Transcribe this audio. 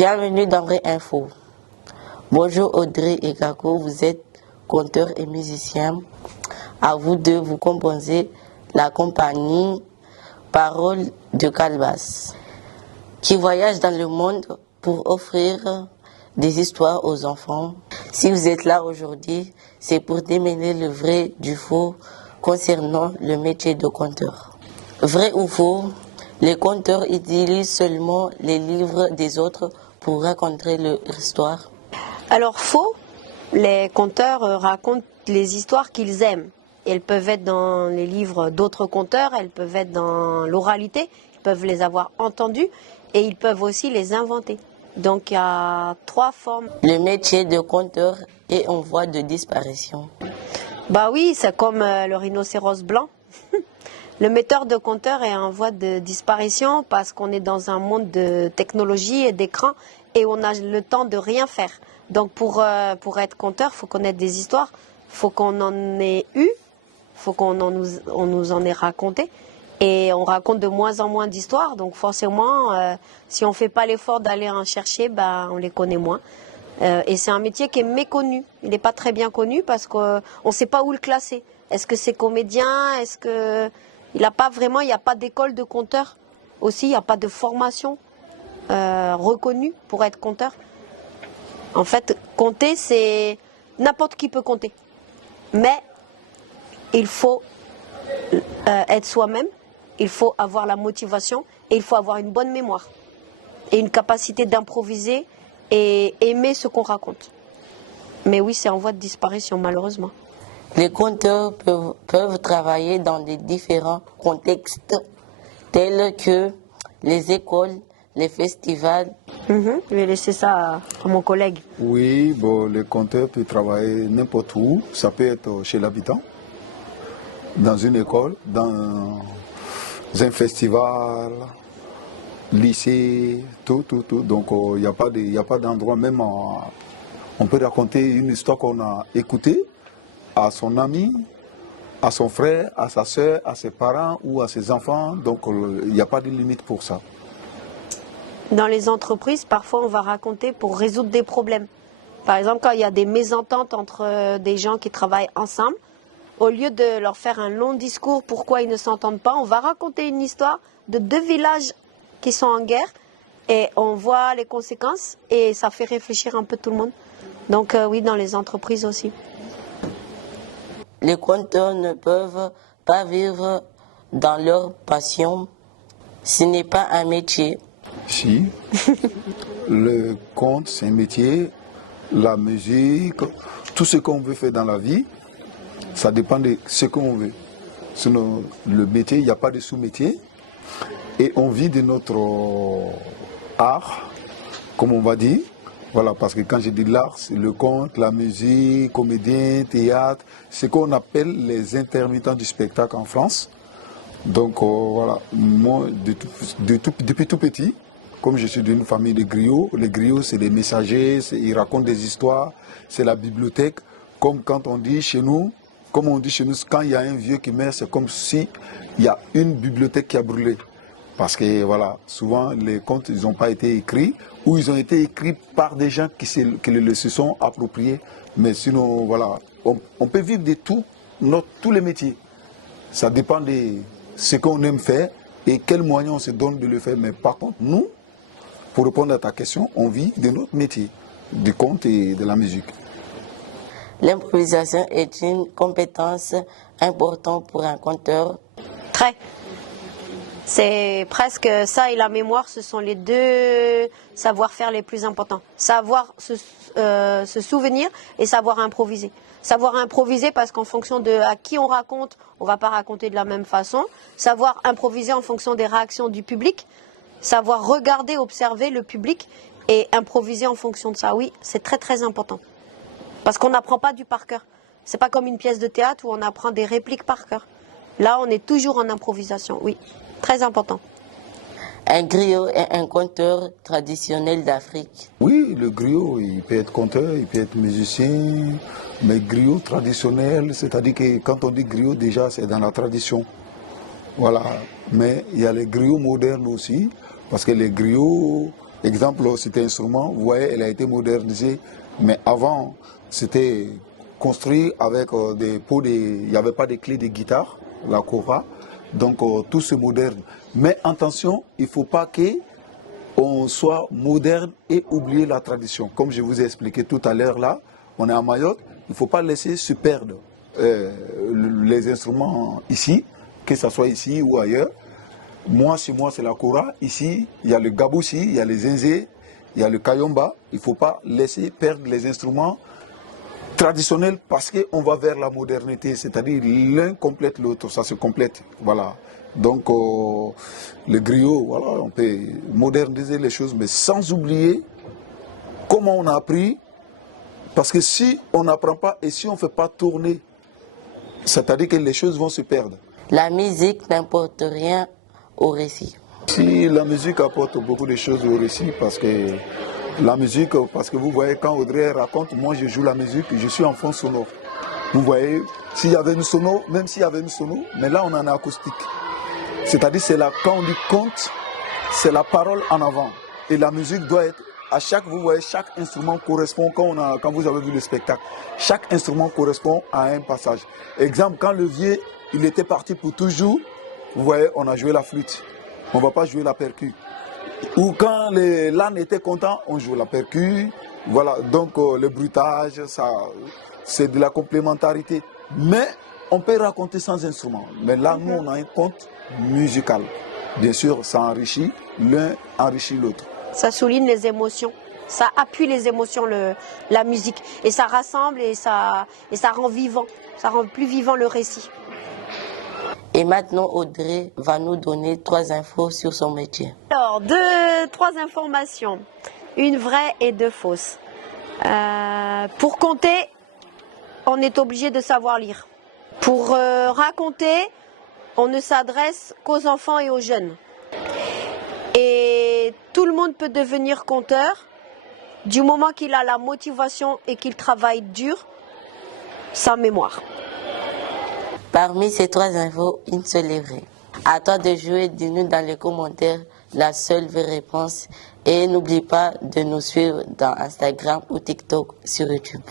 Bienvenue dans Vrai Info. Bonjour Audrey et Kako, vous êtes conteur et musicien. À vous deux, vous composez la compagnie Parole de Calebasse, qui voyage dans le monde pour offrir des histoires aux enfants. Si vous êtes là aujourd'hui, c'est pour démêler le vrai du faux concernant le métier de conteur. Vrai ou faux, les conteurs utilisent seulement les livres des autres pour raconter leur histoire. Alors faux, les conteurs racontent les histoires qu'ils aiment. Elles peuvent être dans les livres d'autres conteurs, elles peuvent être dans l'oralité, ils peuvent les avoir entendues et ils peuvent aussi les inventer. Donc il y a 3 formes. Le métier de conteur est en voie de disparition. Bah oui, c'est comme le rhinocéros blanc. Le metteur de compteur est en voie de disparition parce qu'on est dans un monde de technologie et d'écran et on a le temps de rien faire. Donc pour être conteur, il faut connaître des histoires, il faut qu'on en ait eu, il faut qu'on nous en ait raconté. Et on raconte de moins en moins d'histoires, donc forcément, si on ne fait pas l'effort d'aller en chercher, on les connaît moins. Et c'est un métier qui est méconnu, il n'est pas très bien connu parce qu'on ne sait pas où le classer. Est-ce que c'est comédien? Est-ce que... Il n'y a pas d'école de conteur aussi, il n'y a pas de formation reconnue pour être conteur. En fait, compter, c'est n'importe qui peut compter. Mais il faut être soi-même, il faut avoir la motivation et il faut avoir une bonne mémoire et une capacité d'improviser et aimer ce qu'on raconte. Mais oui, c'est en voie de disparition, malheureusement. Les conteurs peuvent travailler dans des différents contextes tels que les écoles, les festivals. Je vais laisser ça à mon collègue. Oui, le conteur peut travailler n'importe où. Ça peut être chez l'habitant, dans une école, dans un festival, lycée, tout. Donc il n'y a pas d'endroit, même on peut raconter une histoire qu'on a écoutée à son ami, à son frère, à sa soeur, à ses parents ou à ses enfants. Donc il n'y a pas de limite pour ça. Dans les entreprises, parfois on va raconter pour résoudre des problèmes. Par exemple, quand il y a des mésententes entre des gens qui travaillent ensemble, au lieu de leur faire un long discours pourquoi ils ne s'entendent pas, on va raconter une histoire de 2 villages qui sont en guerre et on voit les conséquences et ça fait réfléchir un peu tout le monde. Donc oui, dans les entreprises aussi. Les conteurs ne peuvent pas vivre dans leur passion. Ce n'est pas un métier. Si, le conte, c'est un métier, la musique, tout ce qu'on veut faire dans la vie, ça dépend de ce qu'on veut. Sinon, le métier, il n'y a pas de sous-métier. Et on vit de notre art, comme on va dire. Voilà, parce que quand je dis l'art, c'est le conte, la musique, comédien, théâtre, ce qu'on appelle les intermittents du spectacle en France. Donc voilà, moi, depuis tout petit, comme je suis d'une famille de griots, les griots, c'est des messagers, ils racontent des histoires, c'est la bibliothèque. Comme quand on dit chez nous, quand il y a un vieux qui meurt, c'est comme si il y a une bibliothèque qui a brûlé. Parce que voilà, souvent les contes, ils n'ont pas été écrits ou ils ont été écrits par des gens qui se sont appropriés. Mais sinon, voilà, on peut vivre de tous les métiers. Ça dépend de ce qu'on aime faire et quels moyens on se donne de le faire. Mais par contre, nous, pour répondre à ta question, on vit de notre métier, du conte et de la musique. L'improvisation est une compétence importante pour un conteur. Très. C'est presque ça et la mémoire, ce sont les 2 savoir-faire les plus importants. Savoir se souvenir et savoir improviser. Savoir improviser parce qu'en fonction de à qui on raconte, on ne va pas raconter de la même façon. Savoir improviser en fonction des réactions du public. Savoir regarder, observer le public et improviser en fonction de ça. Oui, c'est très très important. Parce qu'on n'apprend pas du par cœur. C'est pas comme une pièce de théâtre où on apprend des répliques par cœur. Là, on est toujours en improvisation, oui. Très important. Un griot est un conteur traditionnel d'Afrique. Oui, le griot, il peut être conteur, il peut être musicien, mais griot traditionnel, c'est-à-dire que quand on dit griot, déjà, c'est dans la tradition. Voilà. Mais il y a les griots modernes aussi, parce que les griots, Exemple, cet instrument, vous voyez, elle a été modernisée, mais avant, c'était construit avec des pots, il n'y avait pas de clés de guitare, la kora, donc tout se moderne. Mais attention, il ne faut pas qu'on soit moderne et oublier la tradition. Comme je vous ai expliqué tout à l'heure là, on est à Mayotte, il ne faut pas laisser se perdre les instruments ici, que ce soit ici ou ailleurs. Moi, chez moi, c'est la kora. Ici, il y a le gaboussi, il y a les zinzé, il y a le kayomba. Il ne faut pas laisser perdre les instruments traditionnels parce qu'on va vers la modernité. C'est-à-dire l'un complète l'autre, ça se complète. Voilà. Donc, le griot, voilà, on peut moderniser les choses, mais sans oublier comment on a appris. Parce que si on n'apprend pas et si on ne fait pas tourner, c'est-à-dire que les choses vont se perdre. La musique n'importe rien au récit. Si la musique apporte beaucoup de choses au récit, parce que la musique, parce que vous voyez, quand Audrey raconte, moi je joue la musique, je suis en fond sonore. Vous voyez, s'il y avait une sono, même s'il y avait une sono, mais là on en a acoustique. C'est-à-dire, c'est là, quand on dit conte, c'est la parole en avant. Et la musique doit être, à chaque, vous voyez, chaque instrument correspond, quand vous avez vu le spectacle, chaque instrument correspond à un passage. Exemple, quand le vieux, il était parti pour toujours, vous voyez, on a joué la flûte. On ne va pas jouer la percu. Ou quand l'âne était content, on joue la percu. Voilà, donc le bruitage, c'est de la complémentarité. Mais on peut raconter sans instrument. Mais là, nous, on a un conte musical. Bien sûr, ça enrichit, l'un enrichit l'autre. Ça souligne les émotions. Ça appuie les émotions, la musique. Et ça rassemble et ça rend vivant. Ça rend plus vivant le récit. Et maintenant, Audrey va nous donner 3 infos sur son métier. Alors, 3 informations. Une vraie et 2 fausses. Pour compter, on est obligé de savoir lire. Pour raconter, on ne s'adresse qu'aux enfants et aux jeunes. Et tout le monde peut devenir conteur du moment qu'il a la motivation et qu'il travaille dur sa mémoire. Parmi ces 3 infos, une seule est vraie. À toi de jouer, dis-nous dans les commentaires la seule vraie réponse. Et n'oublie pas de nous suivre dans Instagram ou TikTok sur YouTube.